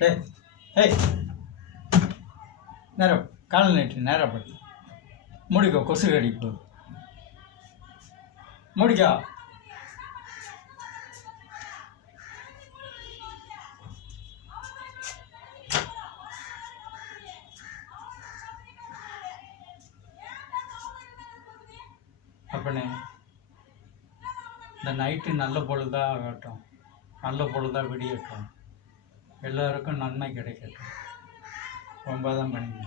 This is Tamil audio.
டேய் ஏய் நேரம் காலை நீட்டு நேராக படி முடிக்கோ கொசு கடிக்கு முடிக்கா அப்பனே இந்த நைட்டு நல்ல பொழுதாக ஆகட்டும், நல்ல பொழுதாக விடியட்டும், எல்லாருக்கும் நன்மை கிடைக்கட்டும். ரொம்ப தான் பண்ணிங்க.